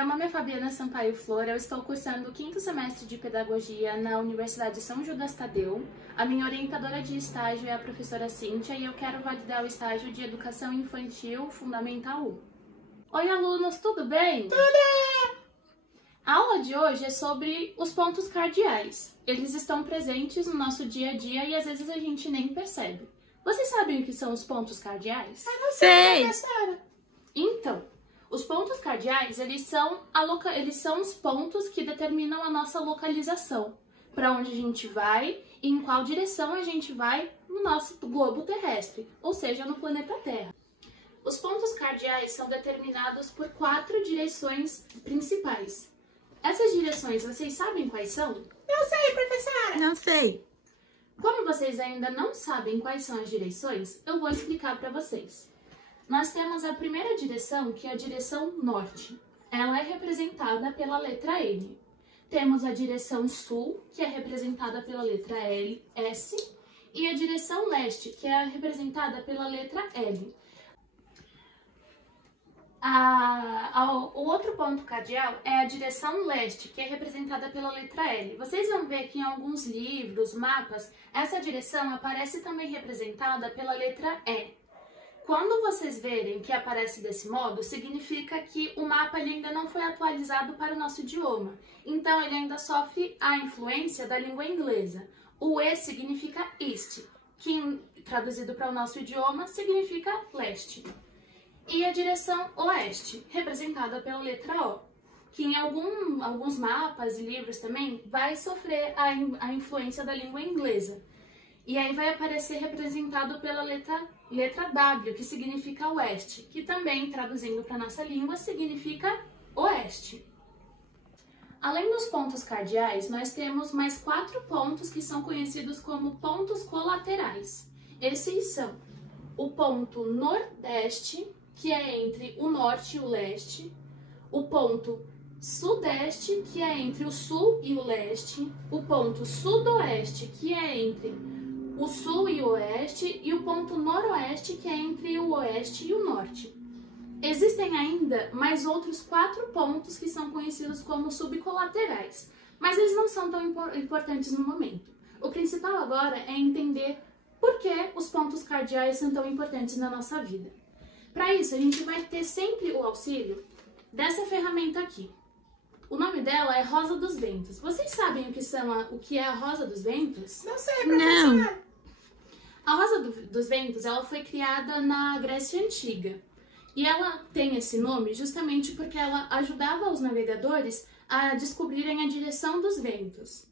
meu nome é Fabiana Sampaio Flor, eu estou cursando o 5º semestre de Pedagogia na Universidade São Judas Tadeu. A minha orientadora de estágio é a professora Cíntia e eu quero validar o estágio de Educação Infantil Fundamental 1. Oi, alunos, tudo bem? Tudo! A aula de hoje é sobre os pontos cardeais. Eles estão presentes no nosso dia a dia e às vezes a gente nem percebe. Vocês sabem o que são os pontos cardeais? Eu não sei, professora. Então, os pontos cardeais, eles são os pontos que determinam a nossa localização, para onde a gente vai e em qual direção a gente vai no nosso globo terrestre, ou seja, no planeta Terra. Os pontos cardeais são determinados por 4 direções principais. Essas direções, vocês sabem quais são? Não sei, professora. Não sei. Como vocês ainda não sabem quais são as direções, eu vou explicar para vocês. Nós temos a primeira direção, que é a direção norte. Ela é representada pela letra N. Temos a direção sul, que é representada pela letra S, e a direção leste, que é representada pela letra L. O outro ponto cardeal é a direção leste, que é representada pela letra L. Vocês vão ver que em alguns livros, mapas, essa direção aparece também representada pela letra E. Quando vocês verem que aparece desse modo, significa que o mapa ele ainda não foi atualizado para o nosso idioma. Então, ele ainda sofre a influência da língua inglesa. O E significa east, que traduzido para o nosso idioma significa leste. E a direção oeste, representada pela letra O, que em alguns mapas e livros também vai sofrer a influência da língua inglesa. E aí vai aparecer representado pela letra W, que significa oeste, que também, traduzindo para a nossa língua, significa oeste. Além dos pontos cardeais, nós temos mais 4 pontos que são conhecidos como pontos colaterais. Esses são o ponto nordeste, que é entre o norte e o leste, o ponto sudeste, que é entre o sul e o leste, o ponto sudoeste, que é entre o sul e o oeste, e o ponto noroeste, que é entre o oeste e o norte. Existem ainda mais outros 4 pontos que são conhecidos como subcolaterais, mas eles não são tão importantes no momento. O principal agora é entender por que os pontos cardeais são tão importantes na nossa vida. Para isso, a gente vai ter sempre o auxílio dessa ferramenta aqui. O nome dela é Rosa dos Ventos. Vocês sabem o que é a Rosa dos Ventos? Não sei, professora. Não. A Rosa dos Ventos, ela foi criada na Grécia Antiga. E ela tem esse nome justamente porque ela ajudava os navegadores a descobrirem a direção dos ventos.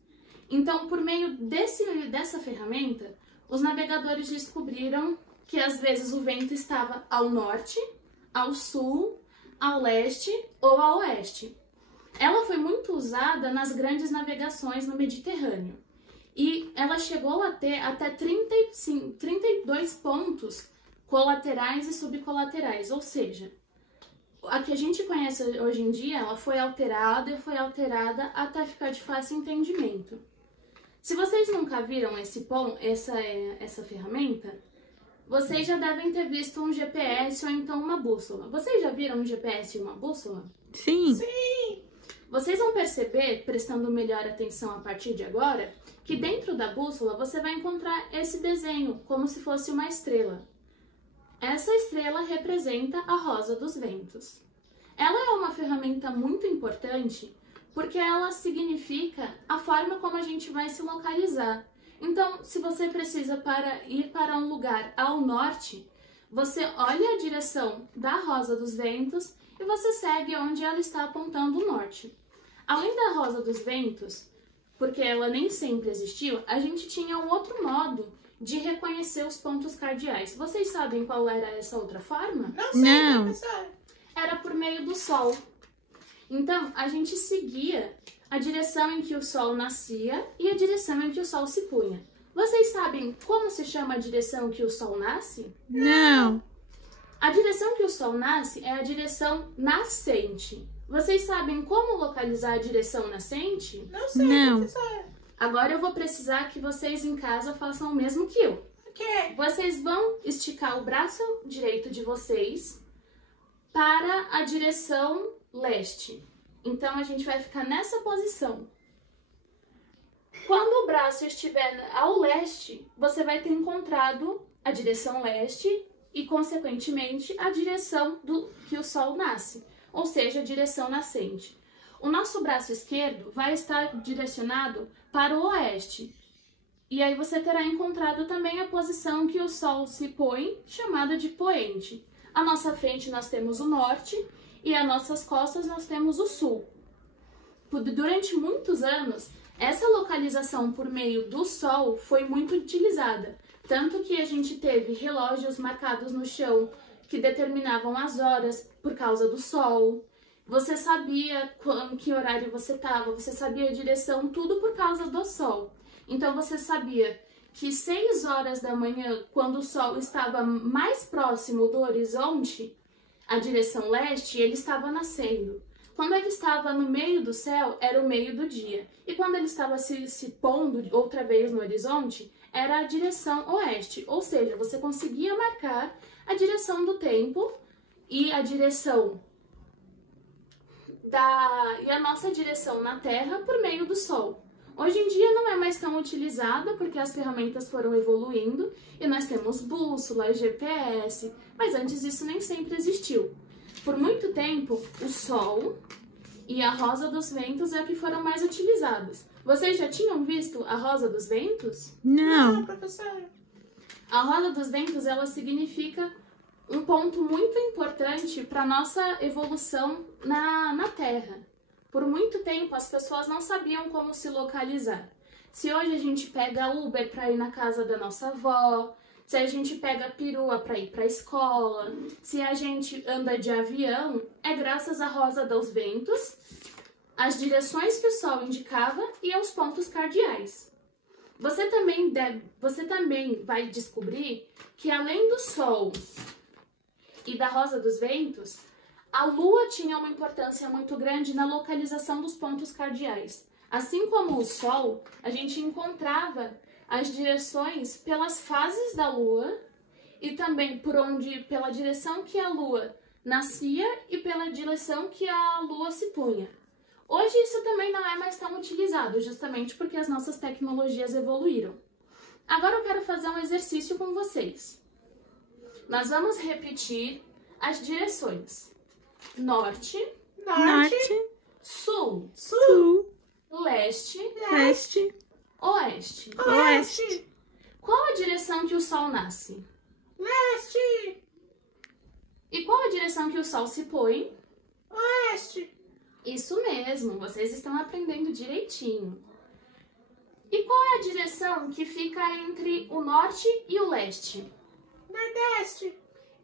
Então, por meio dessa ferramenta, os navegadores descobriram que às vezes o vento estava ao norte, ao sul, ao leste ou ao oeste. Ela foi muito usada nas grandes navegações no Mediterrâneo. E ela chegou a ter até 32 pontos colaterais e subcolaterais, ou seja, a que a gente conhece hoje em dia, ela foi alterada até ficar de fácil entendimento. Se vocês nunca viram essa ferramenta, vocês já devem ter visto um GPS ou então uma bússola. Vocês já viram um GPS e uma bússola? Sim. Sim! Vocês vão perceber, prestando melhor atenção a partir de agora, que dentro da bússola você vai encontrar esse desenho, como se fosse uma estrela. Essa estrela representa a Rosa dos Ventos. Ela é uma ferramenta muito importante porque ela significa a forma como a gente vai se localizar. Então, se você precisa ir para um lugar ao norte, você olha a direção da Rosa dos Ventos e você segue onde ela está apontando o norte. Além da Rosa dos Ventos, porque ela nem sempre existiu, a gente tinha um outro modo de reconhecer os pontos cardeais. Vocês sabem qual era essa outra forma? Não sei, professora. Era por meio do Sol. Então, a gente seguia a direção em que o Sol nascia e a direção em que o Sol se punha. Vocês sabem como se chama a direção que o Sol nasce? Não. A direção que o Sol nasce é a direção nascente. Vocês sabem como localizar a direção nascente? Não sei, professora. Agora eu vou precisar que vocês em casa façam o mesmo que eu. Ok. Vocês vão esticar o braço direito de vocês para a direção leste. Então, a gente vai ficar nessa posição. Quando o braço estiver ao leste, você vai ter encontrado a direção leste e, consequentemente, a direção que o Sol nasce, ou seja, a direção nascente. O nosso braço esquerdo vai estar direcionado para o oeste. E aí você terá encontrado também a posição que o Sol se põe, chamada de poente. À nossa frente nós temos o norte e às nossas costas nós temos o sul. Durante muitos anos, essa localização por meio do Sol foi muito utilizada, tanto que a gente teve relógios marcados no chão que determinavam as horas por causa do Sol. Você sabia em que horário você estava, você sabia a direção, tudo por causa do Sol. Então você sabia que 6 horas da manhã, quando o Sol estava mais próximo do horizonte, a direção leste, ele estava nascendo. Quando ele estava no meio do céu, era o meio do dia. E quando ele estava se pondo outra vez no horizonte, era a direção oeste. Ou seja, você conseguia marcar a direção do tempo e a direção e a nossa direção na Terra por meio do Sol. Hoje em dia não é mais tão utilizada porque as ferramentas foram evoluindo e nós temos bússola, GPS, mas antes isso nem sempre existiu. Por muito tempo, o Sol e a Rosa dos Ventos é o que foram mais utilizados. Vocês já tinham visto a Rosa dos Ventos? Não, professora. A Rosa dos Ventos, ela significa um ponto muito importante para a nossa evolução na Terra. Por muito tempo, as pessoas não sabiam como se localizar. Se hoje a gente pega Uber para ir na casa da nossa avó, se a gente pega perua para ir para a escola, se a gente anda de avião, é graças à Rosa dos Ventos, às direções que o Sol indicava e aos pontos cardeais. Você também vai descobrir que além do Sol e da Rosa dos Ventos, a Lua tinha uma importância muito grande na localização dos pontos cardeais. Assim como o Sol, a gente encontrava as direções pelas fases da Lua e também pela direção que a Lua nascia e pela direção que a Lua se punha. Hoje isso também não é mais tão utilizado, justamente porque as nossas tecnologias evoluíram. Agora eu quero fazer um exercício com vocês. Nós vamos repetir as direções: norte, norte, sul, sul, leste, leste, oeste. oeste, Qual a direção que o Sol nasce? Leste. E qual a direção que o Sol se põe? Oeste. Isso mesmo, vocês estão aprendendo direitinho. E qual é a direção que fica entre o norte e o leste? Nordeste.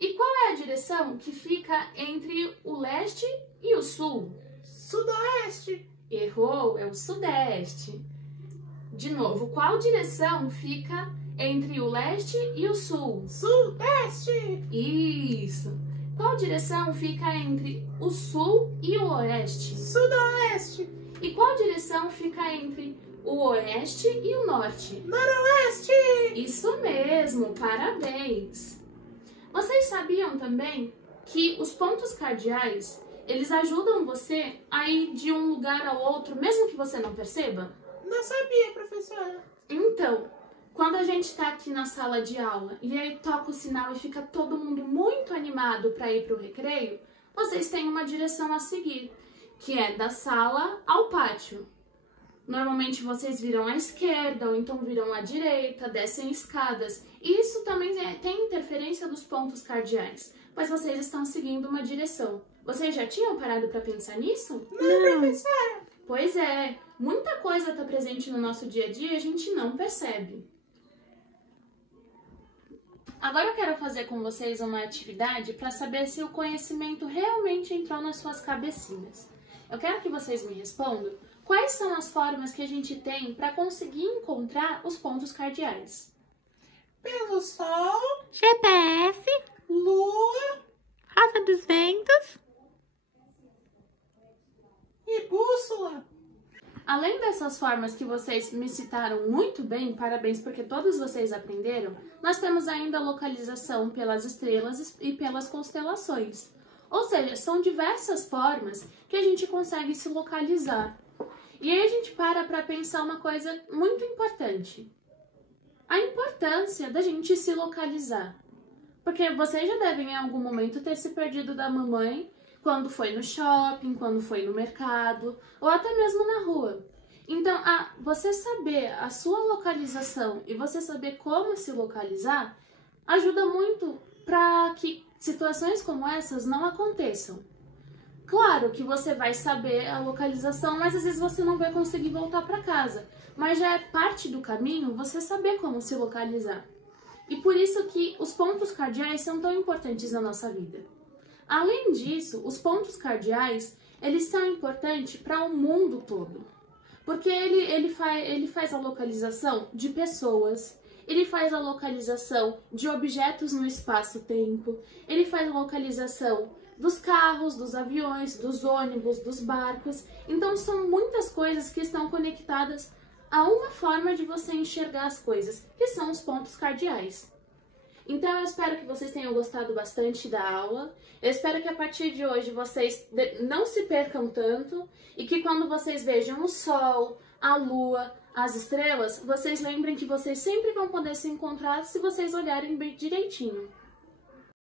E qual é a direção que fica entre o leste e o sul? Sudoeste. Errou, é o sudeste. De novo, qual direção fica entre o leste e o sul? Sudeste. Isso. Qual direção fica entre o sul e o oeste? Sudoeste. E qual direção fica entre o oeste e o norte? Noroeste. Isso mesmo, parabéns! Vocês sabiam também que os pontos cardeais, eles ajudam você a ir de um lugar ao outro, mesmo que você não perceba? Não sabia, professora. Então, quando a gente está aqui na sala de aula e aí toca o sinal e fica todo mundo muito animado para ir para o recreio, vocês têm uma direção a seguir, que é da sala ao pátio. Normalmente vocês viram à esquerda ou então viram à direita, descem escadas. Isso também tem interferência dos pontos cardeais, pois vocês estão seguindo uma direção. Vocês já tinham parado para pensar nisso? Não, professora. Pois é, muita coisa está presente no nosso dia a dia e a gente não percebe. Agora eu quero fazer com vocês uma atividade para saber se o conhecimento realmente entrou nas suas cabecinhas. Eu quero que vocês me respondam quais são as formas que a gente tem para conseguir encontrar os pontos cardeais. Pelo Sol, GPS, Lua Rosa dos Ventos, e bússola. Além dessas formas que vocês me citaram muito bem, parabéns porque todos vocês aprenderam, nós temos ainda a localização pelas estrelas e pelas constelações. Ou seja, são diversas formas que a gente consegue se localizar. E aí a gente para pensar uma coisa muito importante. A importância da gente se localizar. Porque vocês já devem em algum momento ter se perdido da mamãe quando foi no shopping, quando foi no mercado, ou até mesmo na rua. Então, você saber a sua localização e você saber como se localizar ajuda muito para que situações como essas não aconteçam. Claro que você vai saber a localização, mas às vezes você não vai conseguir voltar para casa. Mas já é parte do caminho você saber como se localizar. E por isso que os pontos cardeais são tão importantes na nossa vida. Além disso, os pontos cardeais, eles são importantes para o mundo todo. Porque ele faz a localização de pessoas, ele faz a localização de objetos no espaço-tempo, ele faz a localização dos carros, dos aviões, dos ônibus, dos barcos. Então são muitas coisas que estão conectadas a uma forma de você enxergar as coisas, que são os pontos cardeais. Então eu espero que vocês tenham gostado bastante da aula. Eu espero que a partir de hoje vocês não se percam tanto e que quando vocês vejam o sol, a lua, as estrelas, vocês lembrem que vocês sempre vão poder se encontrar se vocês olharem bem direitinho.